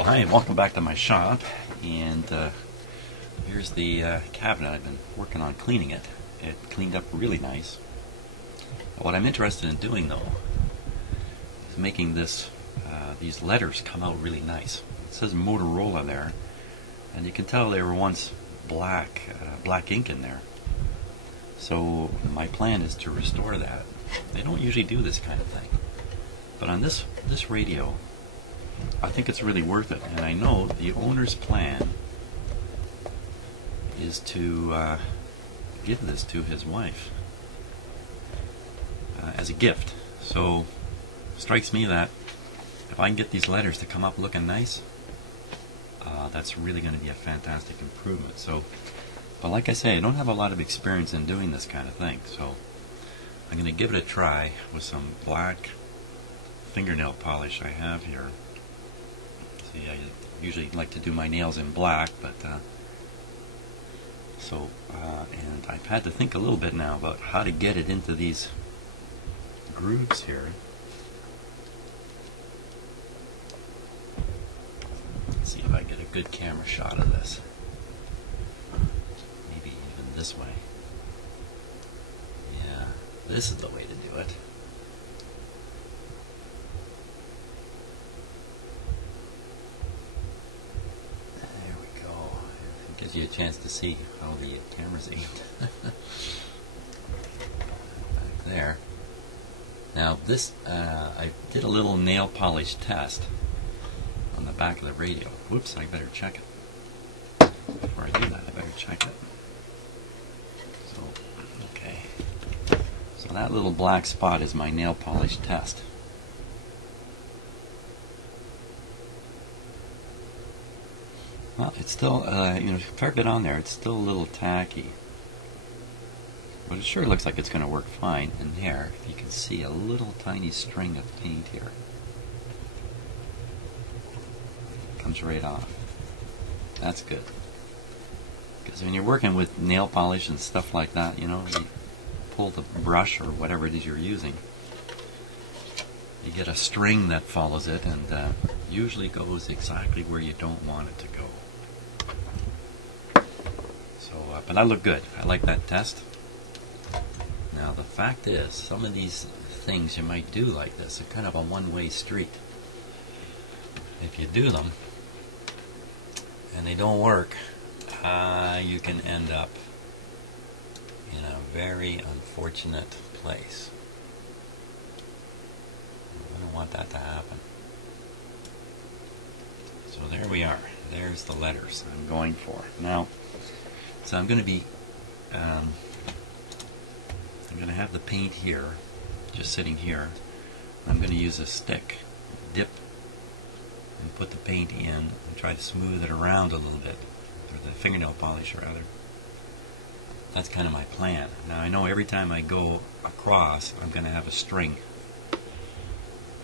Well, hi, and welcome back to my shop. And here's the cabinet. I've been working on cleaning it. It cleaned up really nice. What I'm interested in doing, though, is making this these letters come out really nice. It says Motorola there, and you can tell they were once black ink in there. So my plan is to restore that. They don't usually do this kind of thing, but on this radio, I think it's really worth it. And I know the owner's plan is to give this to his wife as a gift. So it strikes me that if I can get these letters to come up looking nice, that's really going to be a fantastic improvement. So, but like I say, I don't have a lot of experience in doing this kind of thing, so I'm going to give it a try with some black fingernail polish I have here. See, I usually like to do my nails in black, but and I've had to think a little bit now about how to get it into these grooves here. Let's see if I get a good camera shot of this. Maybe even this way. Yeah, this is the way to do it. There we go. It gives you a chance to see how the camera's aimed. Back there. Now this, I did a little nail polish test on the back of the radio. Whoops, I better check it. Before I do that, I better check it. So, okay. So that little black spot is my nail polish test. Well, it's still, a fair bit on there. It's still a little tacky. But it sure looks like it's going to work fine. And there, you can see a little tiny string of paint here. Comes right off. That's good. Because when you're working with nail polish and stuff like that, you pull the brush or whatever it is you're using, you get a string that follows it, and usually goes exactly where you don't want it to go. So, but that looked good. I like that test. Now the fact is, some of these things you might do like this are kind of a one-way street. If you do them and they don't work, you can end up in a very unfortunate place. I don't want that to happen. So there we are. There's the letters I'm going for. Now, so I'm going to be I'm going to have the paint here, just sitting here. I'm going to use a stick, dip, and put the paint in and try to smooth it around a little bit, or the fingernail polish rather. That's kind of my plan. Now I know every time I go across, I'm going to have a string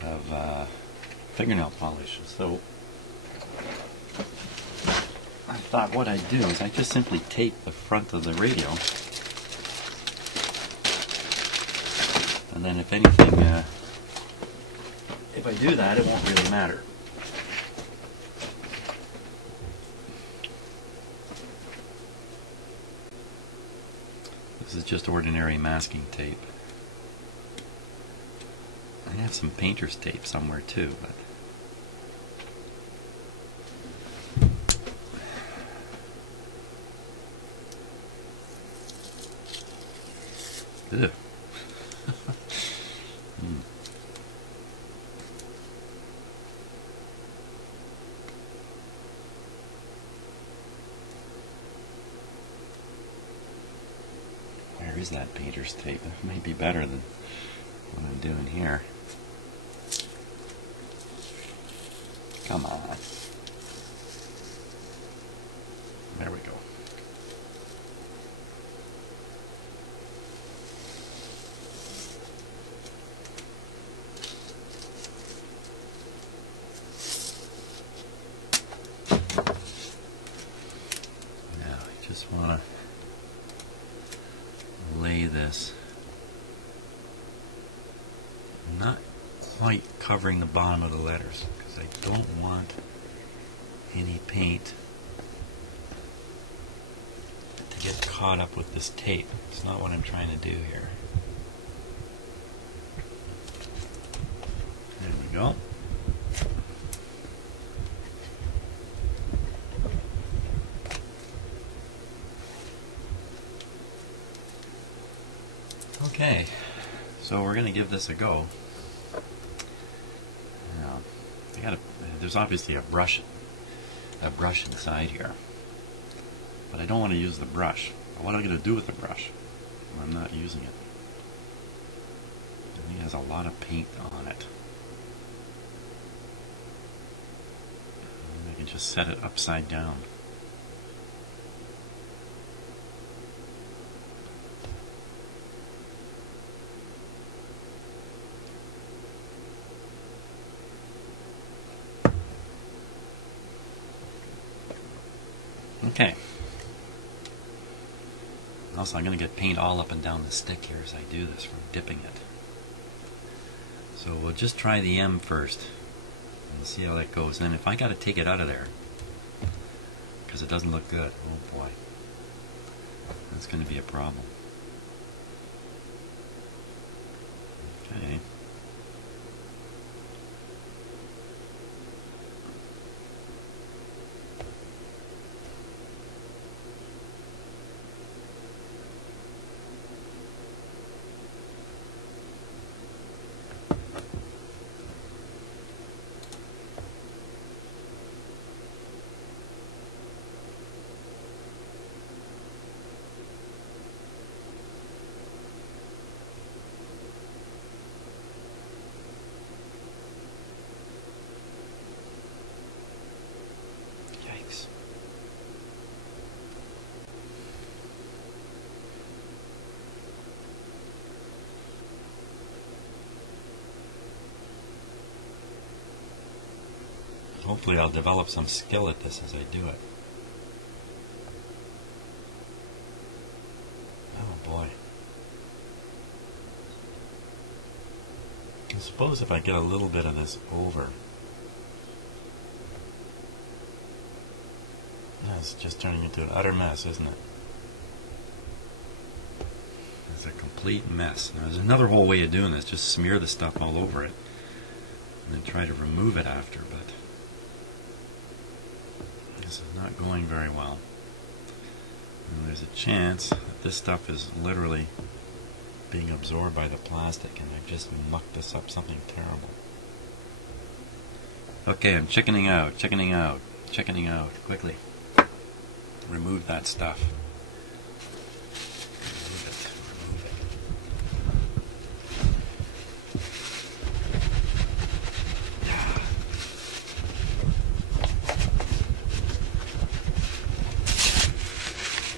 of fingernail polish. So I thought what I'd do is I just simply tape the front of the radio, and then if anything, if I do that, it won't really matter. This is just ordinary masking tape. I have some painter's tape somewhere too, but ugh. Where is that painter's tape? That may be better than what I'm doing here. Come on. There we go. Now, I just want to lay this, not quite covering the bottom of the letters, because I don't want any paint to get caught up with this tape. It's not what I'm trying to do here. There we go. Okay, so we're going to give this a go. Now, there's obviously a brush inside here, but I don't want to use the brush. What am I going to do with the brush when I'm not using it? I think it has a lot of paint on it. I can just set it upside down. Okay. Also, I'm going to get paint all up and down the stick here as I do this from dipping it. So we'll just try the M first and see how that goes. And if I got to take it out of there because it doesn't look good, oh boy, that's going to be a problem. Okay. Hopefully I'll develop some skill at this as I do it. Oh boy. I suppose if I get a little bit of this over, it's just turning into an utter mess, isn't it? It's a complete mess. Now, there's another whole way of doing this. Just smear the stuff all over it and then try to remove it after, but this is not going very well. And there's a chance that this stuff is literally being absorbed by the plastic, and I've just mucked this up something terrible. Okay, I'm chickening out, quickly. Remove that stuff. Remove it.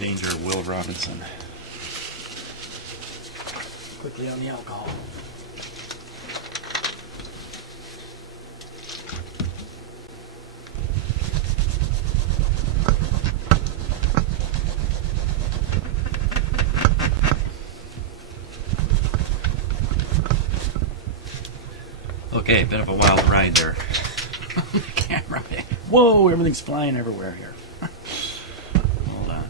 Danger, Will Robinson. Quickly on the alcohol. Okay, bit of a wild ride there. The camera. Whoa, everything's flying everywhere here. Hold on.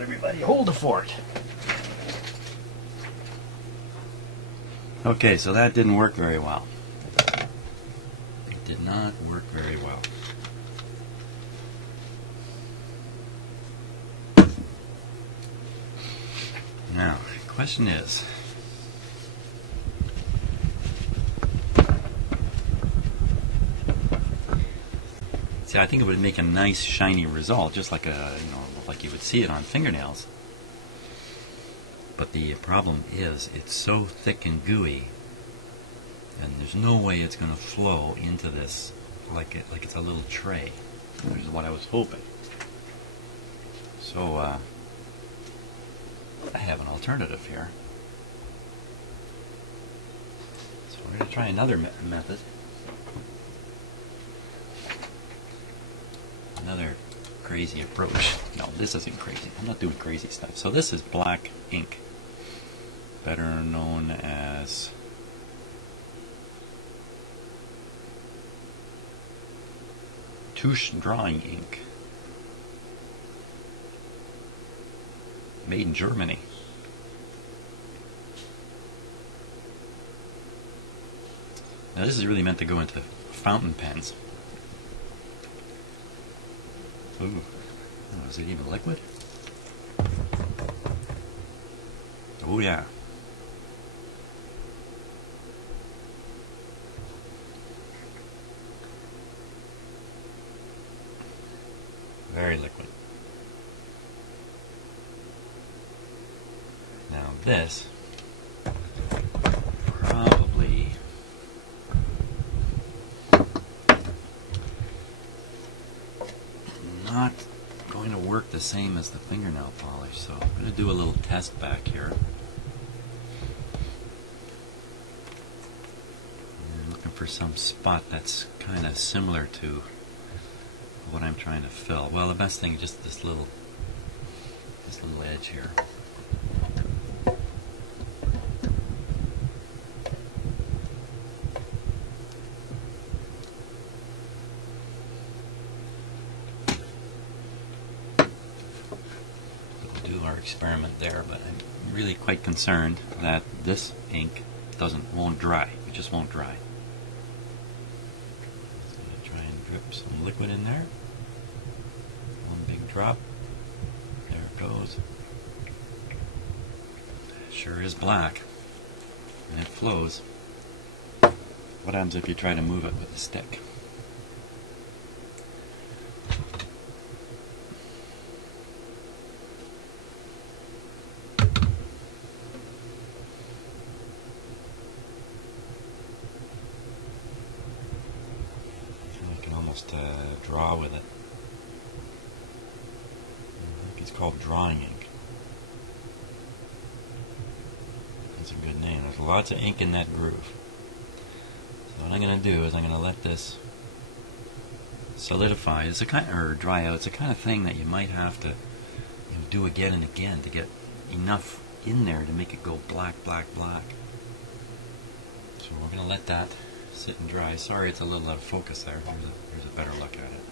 Everybody hold the fort. Okay, so that didn't work very well. It did not work very well. Now, the question is, see, I think it would make a nice shiny result, just like like you would see it on fingernails. But the problem is, it's so thick and gooey, and there's no way it's going to flow into this like it's a little tray, which is what I was hoping. So I have an alternative here. So we're going to try another method. Another crazy approach. No, this isn't crazy. I'm not doing crazy stuff. So this is black ink, better known as Touche drawing ink. Made in Germany. Now this is really meant to go into fountain pens. Ooh. Oh, is it even liquid? Oh yeah. Very liquid. Now this probably not going to work the same as the fingernail polish, so I'm going to do a little test back here. I'm looking for some spot that's kind of similar to what I'm trying to fill. Well, the best thing is just this little edge here. We'll do our experiment there, but I'm really quite concerned that this ink won't dry. It just won't dry. So I'm going to try and drip some liquid in there. One big drop. There it goes. It sure is black. And it flows. What happens if you try to move it with a stick? I can almost draw with it. I think it's called drawing ink. That's a good name. There's lots of ink in that groove. So what I'm going to do is I'm going to let this solidify. It's a kind or dry out. It's a kind of thing that you might have to do again and again to get enough in there to make it go black, black, black. So we're going to let that sit and dry. Sorry, it's a little out of focus there. Here's a better look at it.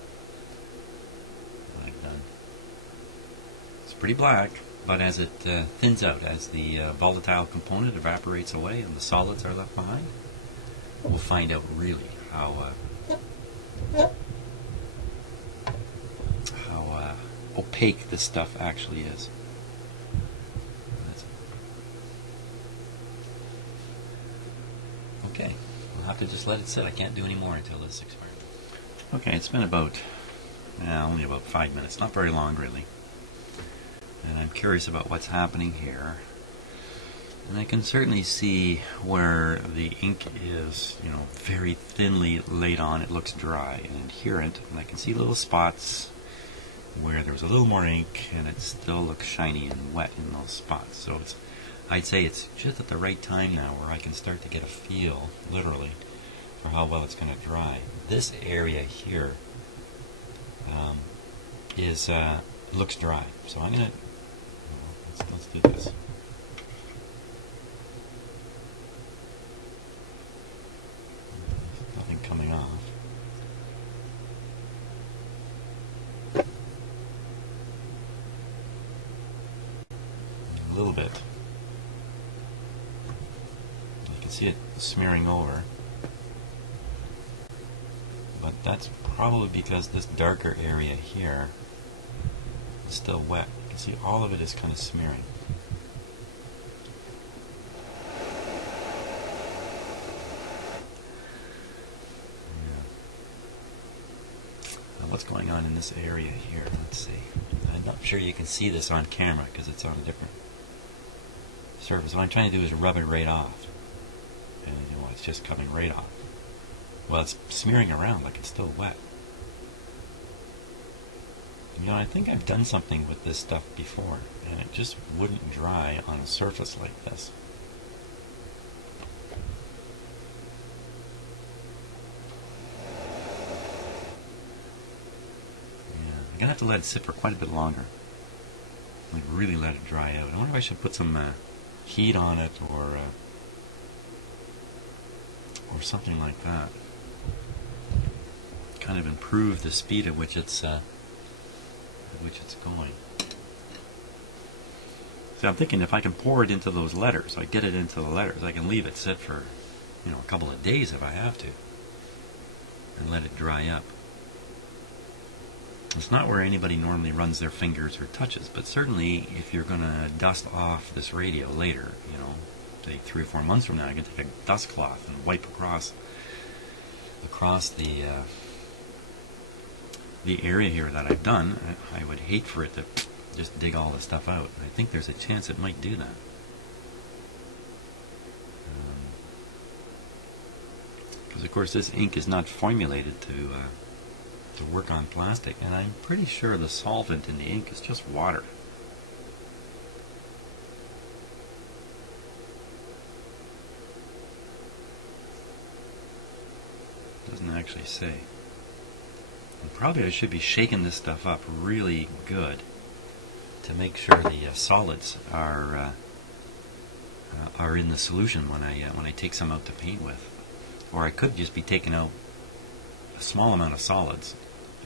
What I've done. It's pretty black, but as it thins out, as the volatile component evaporates away and the solids are left behind, we'll find out really how opaque this stuff actually is. Okay, we'll have to just let it sit. I can't do any more until this experiment. Okay, it's been only about 5 minutes, not very long really. And I'm curious about what's happening here. And I can certainly see where the ink is, very thinly laid on. It looks dry and adherent, and I can see little spots where there's a little more ink, and it still looks shiny and wet in those spots. So I'd say it's just at the right time now where I can start to get a feel, literally, for how well it's going to dry. This area here looks dry. So I'm going to let's do this. Nothing coming off. A little bit. You can see it smearing over. But that's probably because this darker area here is still wet. You can see all of it is kind of smearing. What's going on in this area here? Let's see. I'm not sure you can see this on camera because it's on a different surface. What I'm trying to do is rub it right off. And it's just coming right off. Well, it's smearing around like it's still wet. I think I've done something with this stuff before, and it just wouldn't dry on a surface like this. I'm going to have to let it sit for quite a bit longer. Like really let it dry out. I wonder if I should put some heat on it or something like that. kind of improve the speed at which it's going. So I'm thinking if I can pour it into those letters, I get it into the letters, I can leave it sit for, a couple of days if I have to, and let it dry up. It's not where anybody normally runs their fingers or touches, but certainly if you're going to dust off this radio later, say 3 or 4 months from now, I can take a dust cloth and wipe across the area here that I've done. I would hate for it to just dig all the stuff out. I think there's a chance it might do that. Because of course this ink is not formulated to work on plastic, and I'm pretty sure the solvent in the ink is just water. Doesn't actually say. And probably I should be shaking this stuff up really good to make sure the solids are in the solution when I take some out to paint with. Or I could just be taking out a small amount of solids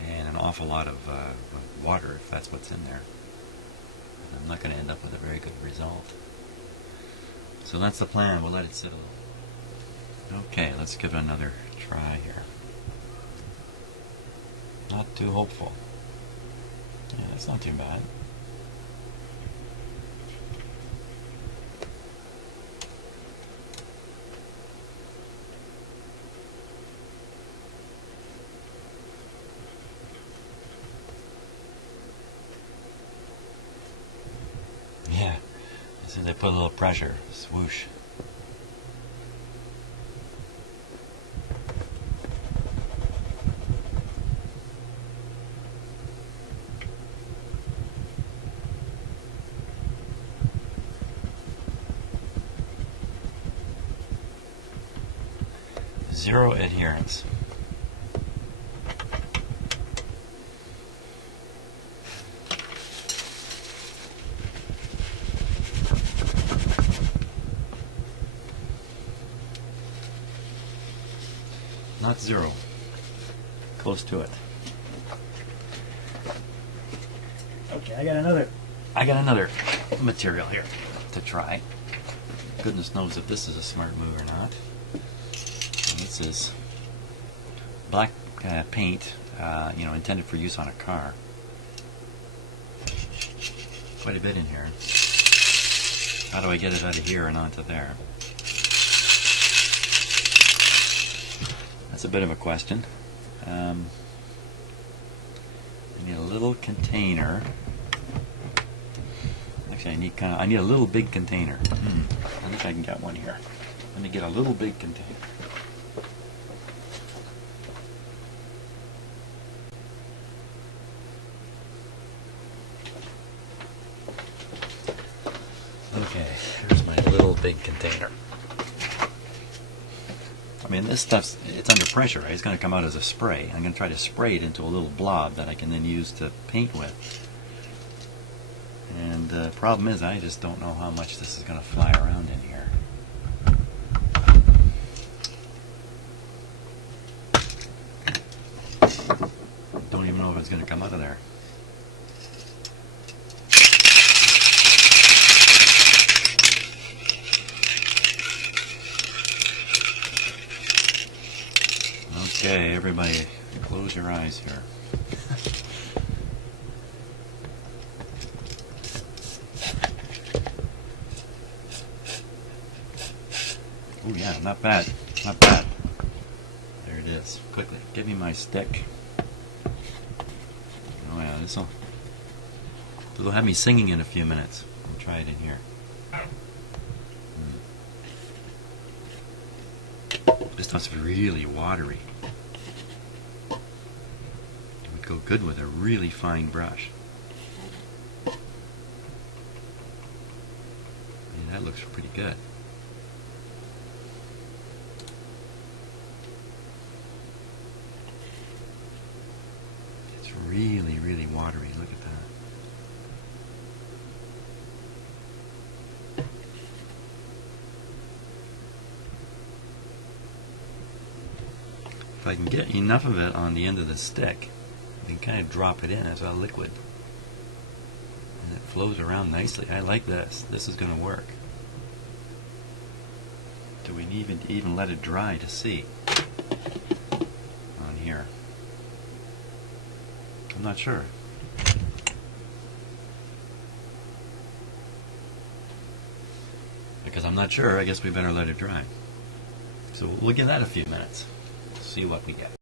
and an awful lot of water, if that's what's in there. And I'm not going to end up with a very good result. So that's the plan. We'll let it sit a little. Okay, let's give it another try here. Not too hopeful. Yeah, that's not too bad. Yeah, as soon as I put a little pressure, swoosh. Zero adherence. Not zero. Close to it. Okay, I got another material here to try. Goodness knows if this is a smart move or not. And this is black paint, intended for use on a car. Quite a bit in here. How do I get it out of here and onto there? That's a bit of a question. I need a little container. Actually, I need a little big container. I think I can get one here. Let me get a little big container. Okay, here's my little big container. I mean, this stuff's, it's under pressure, right? It's going to come out as a spray. I'm going to try to spray it into a little blob that I can then use to paint with. And the problem is, I just don't know how much this is going to fly around in here. Don't even know if it's going to come out of there. Okay, everybody, close your eyes here. Oh yeah, not bad, not bad. There it is. Quickly, give me my stick. Oh yeah, this'll have me singing in a few minutes. I'll try it in here. This stuff's really watery. It would go good with a really fine brush. Yeah, that looks pretty good. It's really, really watery. Look at that. if I can get enough of it on the end of the stick, I can kind of drop it in as a liquid. And it flows around nicely. I like this. This is going to work. Do we need to even let it dry to see on here? I'm not sure. Because I'm not sure, I guess we better let it dry. So we'll give that a few minutes. See what we get.